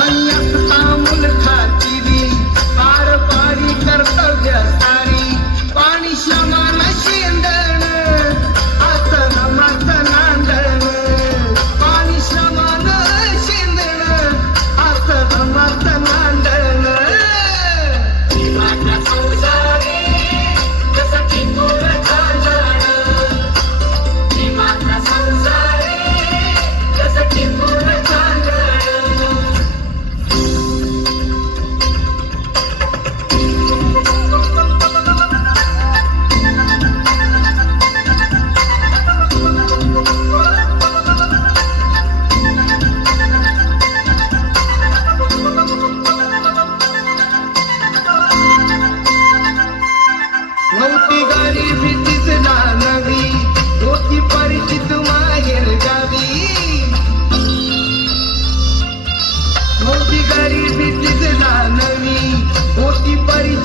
आणि असता मुलखाची पार पारी कर्तव्य सारी पाणी श्रमान शेंदण आसन मात नांदण पाणी श्रमान शेंदण आसन मात नांदण जीवाचा संसारी जसं टिंबूर झांजण जीवाचा संसारी जसं टिंबूर झांजण नव्हती गाडी भीतीच ना नवी होती परिचित माहेर गावी नव्हती गाडी भीतीच ना नवी होती परिचित